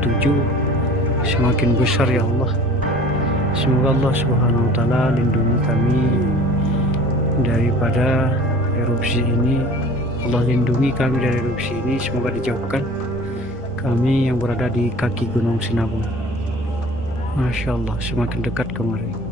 7 semakin besar ya Allah. Semoga Allah Subhanahu wa Ta'ala lindungi kami daripada erupsi ini. Allah lindungi kami dari erupsi ini, semoga dijauhkan kami yang berada di kaki Gunung Sinabung. Masya Allah, semakin dekat kemarin.